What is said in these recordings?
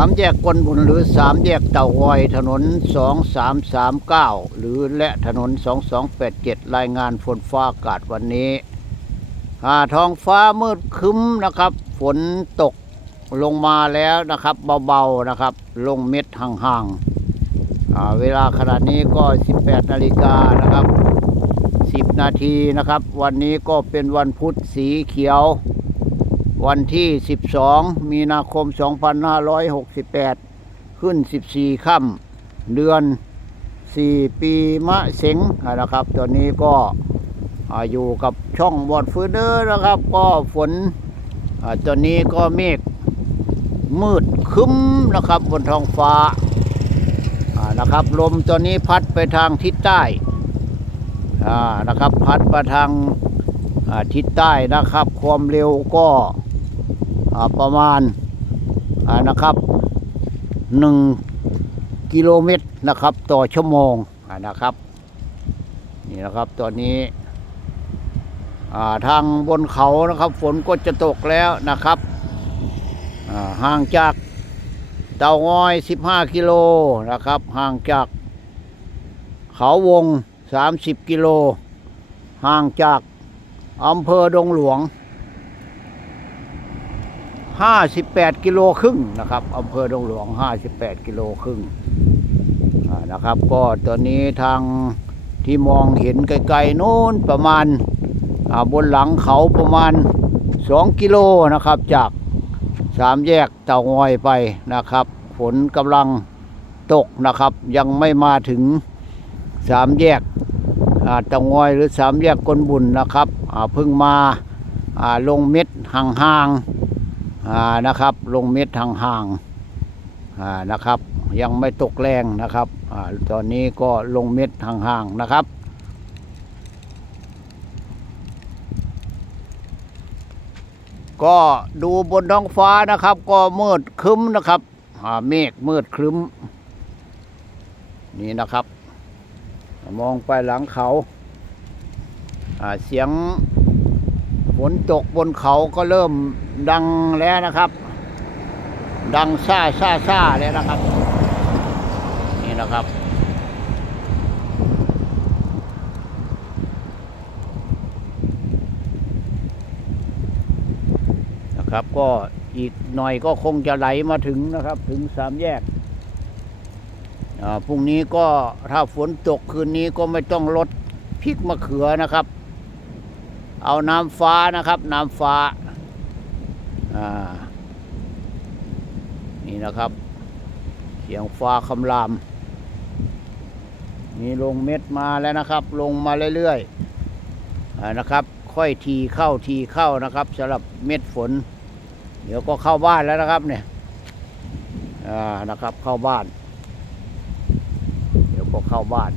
ามแยกกนบุญหรือสามแยกเต่างอยถนนสองสามสามเก้าหรือและถนนสองสองแปดเจ็ดรายงานฝนฟ้าอากาศวันนี้อ่าท้องฟ้ามืดคึ้มนะครับ ฝนตกลงมาแล้วนะครับเบาๆนะครับ ลงเม็ดห่างๆอ่าเวลาขณะนี้ก็ 18 นาฬิกานะครับ 10 นาทีนะครับ วันนี้ก็เป็นวันพุธสีเขียว วันที่ 12 มีนาคม 2568 ขึ้น 14 ค่ำเดือน 4 ปีมะเสงนะครับ ตอนนี้ก็อยู่กับช่องบอดฟืนเดอร์นะครับ ก็ฝนอตอนนี้ก็เมฆมืดคึ้มนะครับบนท้องฟ้านะครับ ลมตอนนี้พัดไปทางทิศใต้นะครับ พัดไปทางทิศใต้นะครับ ความเร็วก็ ประมาณนะครับหนึ่งกิโลเมตรนะครับ ต่อชั่วโมงนะครับนี่นะครับตอนนี้ทางบนเขานะครับ ฝนก็จะตกแล้วนะครับห่างจากเตางอย 15 กิโลนะครับ ห่างจากเขาวง 30 กิโล ห่างจากอำเภอดงหลวง 58 กิโลครึ่งนะครับอำเภอดงหลวง 58 กิโลครึ่งนะครับ ก็ตอนนี้ทางที่มองเห็นไกลๆโน้นประมาณบนหลังเขาประมาณ 2 กิโลนะครับ จากสามแยกเต่างอยไปนะครับ ฝนกำลังตกนะครับ ยังไม่มาถึงสามแยกเต่างอยหรือสามแยกกลบุญนะครับเพิ่งมาลงเม็ดห่างๆ นะครับ ลงเม็ดห่างๆอ่านะครับ ยังไม่ตกแรงนะครับอ่าตอนนี้ก็ลงเม็ดทางห่างนะครับก็ดูบนท้องฟ้านะครับ ก็มืดครึ้มนะครับอ่าเมฆมืดครึ้ม นี่นะครับ มองไปหลังเขาอ่าเสียงฝนตกบนเขาก็เริ่ม ดังแล้วนะครับ ดังซ่าซ่าซ่าแล้วนะครับ นี่นะครับ นะครับ ก็อีกหน่อยก็คงจะไหลมาถึงนะครับ ถึงสามแยกพรุ่งนี้ก็ถ้าฝนตกคืนนี้ก็ไม่ต้องลดพริกมะเขือนะครับ เอาน้ำฟ้านะครับ น้ำฟ้า อ่า นี่นะครับ เสียงฟ้าคำราม มีลงเม็ดมาแล้วนะครับ ลงมาเรื่อยๆอนะครับ ค่อยทีเข้าทีเข้านะครับสำหรับเม็ดฝน เดี๋ยวก็เข้าบ้านแล้วนะครับเนี่ยอ่านะครับเข้าบ้าน เดี๋ยวก็เข้าบ้าน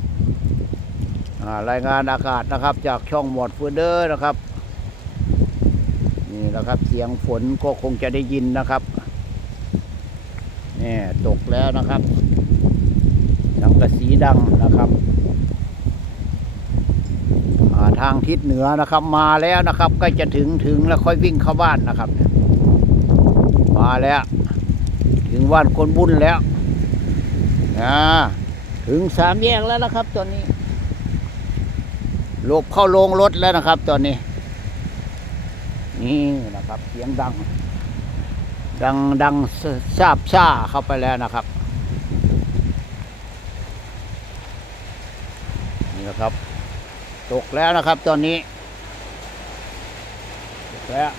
ารายงานอากาศนะครับ จากช่องหมวดฟูเดอร์นะครับ นี่นะครับเสียงฝนก็คงจะได้ยินนะครับนี่ตกแล้วนะครับสังกะสีดังนะครับาทางทิศเหนือนะครับ มาแล้วนะครับใกล้จะถึงถึงแล้วค่อยวิ่งเข้าบ้านนะครับ มาแล้ว ถึงบ้านคนบุญแล้วอ่าถึงสามแยกแล้วนะครับ ตอนนี้หลบเข้าโรงรถแล้วนะครับ ตอนนี้ นี่นะครับเสียงดัง ดังดังซาบซ่าเข้าไปแล้วนะครับ นี่นะครับ ตกแล้วนะครับตอนนี้ ตกแล้ว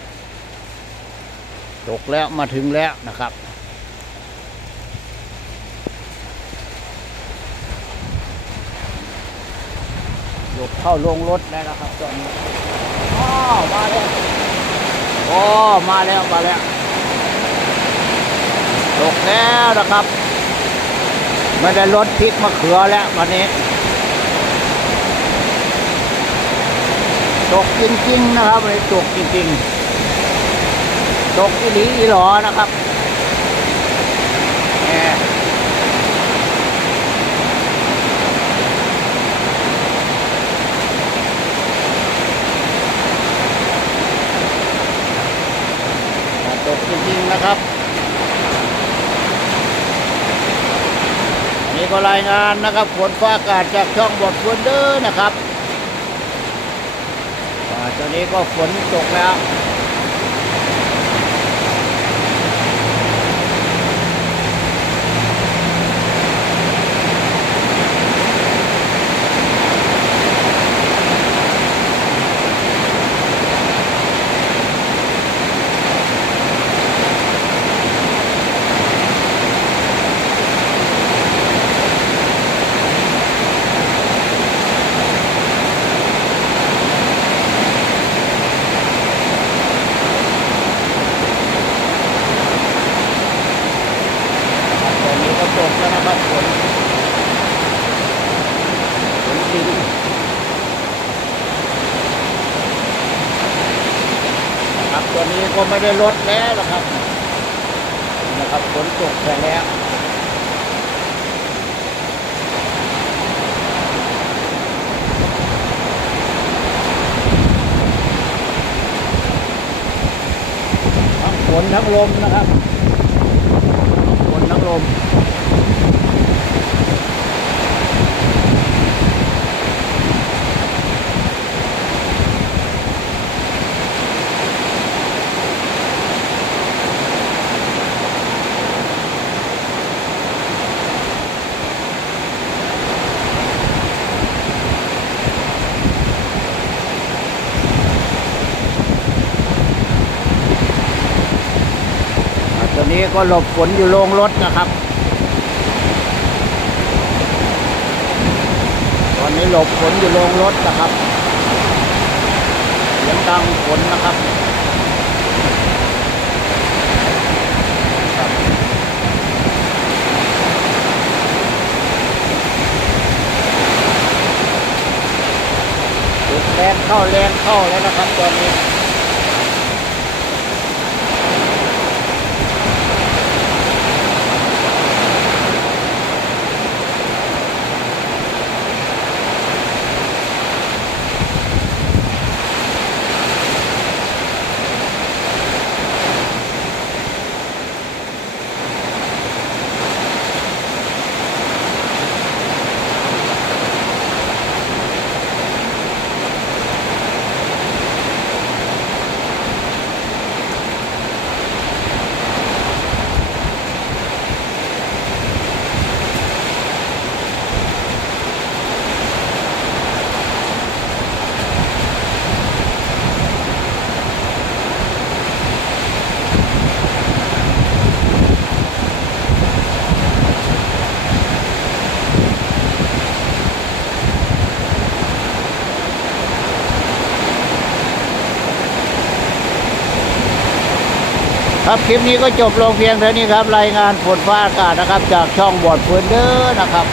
ตกแล้วมาถึงแล้วนะครับหลบเข้าโรงรถแล้วนะครับตอนนี้อ๋อมาแล้ว โอ้มาแล้วมาแล้วตกแล้วนะครับ ไม่ได้ลดพริกมะเขือแล้ววันนี้ ตกจริงๆนะครับวันนี้ตกจริงๆ ตกอีหลีอีหลอนะครับแหม นะครับนี่ก็รายงานนะครับฝนฟ้าอากาศจากช่องบอดฟันเดอร์นะครับตอนนี้ก็ฝนตกแล้ว ตกแล้วนะครับฝนฝนจริงนะครับตัวนี้ก็ไม่ได้ลดแล้วนะครับนะครับฝนตกไปแล้วทั้งฝนทั้งลมนะครับ ฝนทั้งลมอ่าตอ นนี้ก็หลบฝนอยู่โรงรถนะครับ ตอนนี้หลบฝนอยู่โรงรถนะครับเสียงดังฝนนะครับครับแรงเข้าแรงเข้าแล้วนะครับตอนนี้ ครับคลิปนี้ก็จบลงเพียงเท่านี้ครับ รายงานฝนฟ้าอากาศนะครับ จากช่องบอดเฟนเดอร์นะครับ